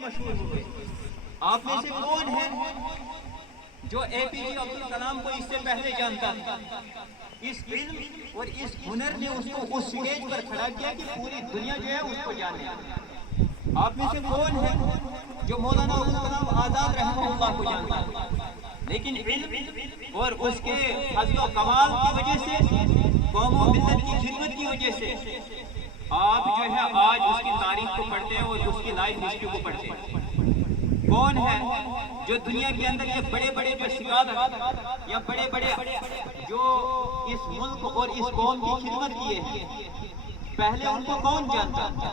مشہور ہو گئے. آپ میں سے کون ہے جو اے پی جے عبد الکلام کو اس سے پہلے جانتا تھا؟ اس علم اور اس ہنر نے اس کو اس سٹیج پر کھڑا کیا کہ پوری دنیا جو ہے اس کو جانے. آپ میں سے کون ہے جو مولانا ابوالکلام آزاد رحمہ اللہ کو جانتا ہے؟ لیکن علم اور اس کے فضل و کمال کی وجہ سے، قوم و ملت کی خدمت کی وجہ سے آپ جو ہے آج اس کی تاریخ کو پڑھتے ہیں اور اس کی لائف ہسٹری کو پڑھتے ہیں. کون ہے جو دنیا کے اندر یہ بڑے بڑے جو سکالر یا بڑے بڑے جو اس ملک اور اس قوم کی خدمت کیے ہیں، پہلے ان کو کون جانتا؟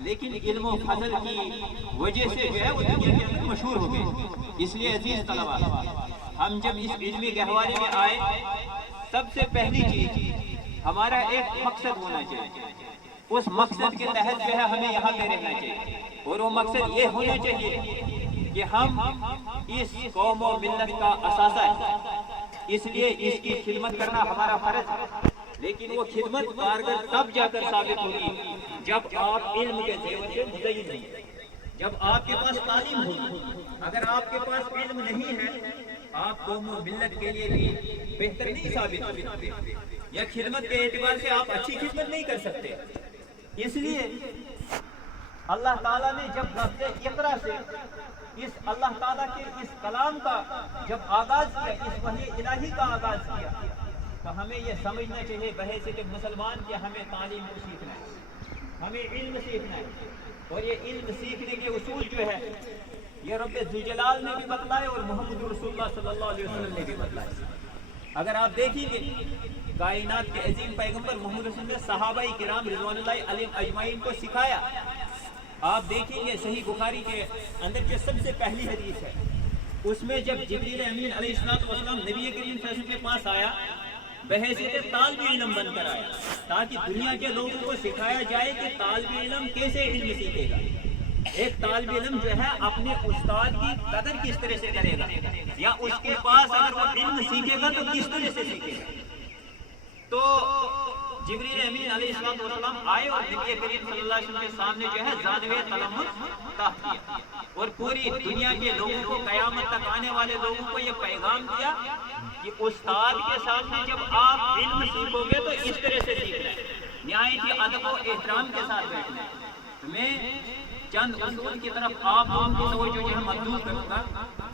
لیکن علم و فضل کی وجہ سے جو ہے وہ دنیا کے اندر مشہور ہو گئے. اس لیے عزیز طلباء، ہم جب اس علمی گہوارے میں آئے، سب سے پہلی چیز ہمارا ایک مقصد ہونا چاہیے. اس مقصد کے تحت جو ہے ہمیں یہاں پہ رہنا چاہیے، اور وہ مقصد یہ ہونا چاہیے کہ ہم اس قوم و ملت کا اثاثہ ہے، اس لیے اس کی خدمت کرنا ہمارا فرض ہے. لیکن وہ خدمت کارگر تب جا کر ثابت ہوگی جب آپ علم کے زیور سے مزین ہیں، جب آپ کے پاس تعلیم ہوگی. اگر آپ کے پاس علم نہیں ہے، آپ قوم و ملت کے لیے بھی بہتر نہیں ثابت ہو سکتے، یا خدمت کے اعتبار سے آپ اچھی خدمت نہیں کر سکتے. اس لیے اللہ تعالیٰ نے جب لفظ اقرا سے اس اللہ تعالیٰ کے اس کلام کا جب آغاز کیا، اس وحی الہی کا آغاز کیا، تو ہمیں یہ سمجھنا چاہیے بحیثیت مسلمان کہ ہمیں تعلیم کو سیکھنا ہے، ہمیں علم سیکھنا ہے. اور یہ علم سیکھنے کے اصول جو ہے یہ رب ذوالجلال نے بھی بتلائے اور محمد رسول اللہ صلی اللہ علیہ وسلم نے بھی بتلائے. اگر آپ دیکھیں گے کائنات کے عظیم پیغمبر محمد رسول نے صحابہ کرام رضوان اللہ علیہم اجمعین کو سکھایا. آپ دیکھیں گے صحیح بخاری کے اندر جو سب سے پہلی حدیث ہے، اس میں جب جبریل امین علیہ السلام نبی کریم صلی اللہ علیہ وسلم کے پاس آیا، بحیثیت طالب علم بن کر آیا، تاکہ دنیا کے لوگوں کو سکھایا جائے کہ طالب علم کیسے علم سیکھے گا. ایک طالب علم جو ہے اپنے استاد کی قدر کس طرح سے کرے گا، یا اس کے پاس اگر وہ علم سیکھے گا تو کس طرح سے سیکھے گا. تو جبریل امین علیہ السلام آئے اور نبی کریم صلی اللہ علیہ وسلم کے سامنے جو ہے زانوے تلمذ طاق کیا، اور پوری دنیا کے لوگوں کو، قیامت تک آنے والے لوگوں کو یہ پیغام دیا کہ استاد کے سامنے جب آپ علم سیکھو گے تو اس طرح سے سیکھنا ہے، نہایت ادب و احترام کے ساتھ بیٹھنا ہے. میں چند اصول کی طرف آپ لوگوں کی توجہ جو ہے مبذول کروں گا،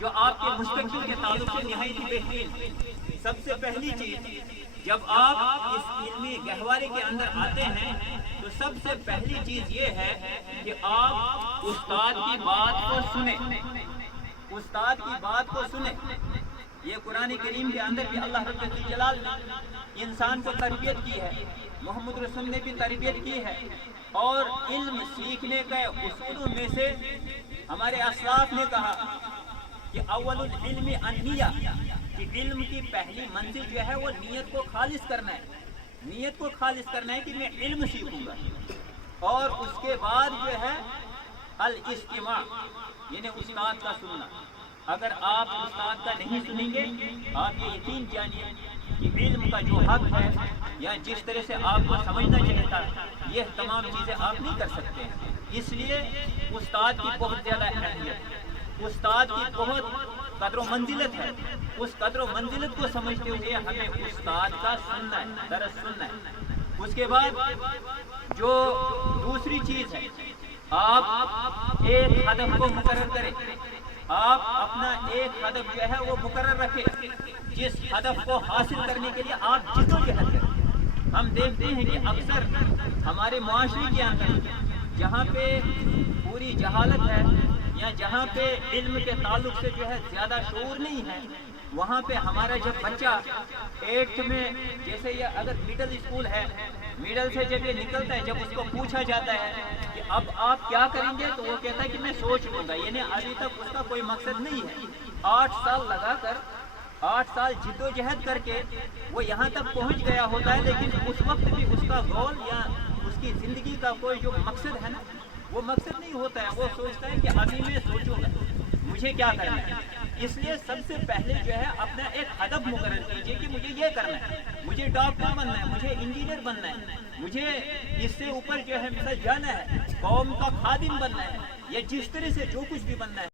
جو آپ کے مستقبل کے تعلق سے نہایت بہترین. سب سے پہلی چیز، جب آپ اس علمی گہوارے کے اندر آتے ہیں تو سب سے پہلی چیز یہ ہے کہ آپ استاد کی بات کو سنیں، استاد کی بات کو سنیں. یہ قرآن کریم کے اندر بھی اللہ رب الجلال نے انسان کو تربیت کی ہے، محمد رسول نے بھی تربیت کی ہے. اور علم سیکھنے کے اصولوں میں سے ہمارے اسلاف نے کہا کہ اول العلم النیہ، کہ علم کی پہلی منزل جو ہے وہ نیت کو خالص کرنا ہے. نیت کو خالص کرنا ہے کہ میں علم سیکھوں گا. اور اس کے بعد جو ہے الاستماع، یعنی استاد کا سننا. اگر آپ استاد کا نہیں سنیں گے، آپ یہ یقین جانیے کہ علم کا جو حق ہے یا جس طرح سے آپ کو سمجھنا چاہیے تھا، یہ تمام چیزیں آپ نہیں کر سکتے ہیں. اس لیے استاد کی بہت زیادہ اہمیت، استاد کی بہت قدر و منزلت ہے. اس قدر و منزلت کو سمجھتے ہوئے ہمیں استاد کا سننا ہے، درس سننا ہے. اس کے بعد جو دوسری چیز ہے، آپ ایک ہدف کو مقرر کریں. آپ اپنا ایک ہدف جو ہے وہ مقرر رکھیں، جس ہدف کو حاصل کرنے کے لیے آپ جدوجہد کریں. ہم دیکھتے ہیں کہ اکثر ہمارے معاشرے کے اندر جہاں پہ پوری جہالت ہے یا جہاں پہ علم کے تعلق سے جو ہے زیادہ شعور نہیں ہے، وہاں پہ ہمارا جب بچہ 8th میں، جیسے یہ اگر مڈل اسکول ہے، مڈل سے جب یہ نکلتا ہے، جب اس کو پوچھا جاتا ہے کہ اب آپ کیا کریں گے، تو وہ کہتا ہے کہ میں سوچ لوں گا. یعنی ابھی تک اس کا کوئی مقصد نہیں ہے. 8 سال لگا کر، 8 سال جد و جہد کر کے وہ یہاں تک پہنچ گیا ہوتا ہے، لیکن اس وقت بھی اس کا گول یا اس کی زندگی کا کوئی جو مقصد ہے نا، وہ مقصد نہیں ہوتا ہے. وہ سوچتا ہے کہ ابھی میں سوچوں گا مجھے کیا کرنا ہے. اس لیے سب سے پہلے جو ہے اپنا ایک ہدف مقرر کیجئے کہ مجھے یہ کرنا ہے، مجھے ڈاکٹر بننا ہے، مجھے انجینئر بننا ہے، مجھے اس سے اوپر جو ہے مثلا جانا ہے، قوم کا خادم بننا ہے، یا جس طرح سے جو کچھ بھی بننا ہے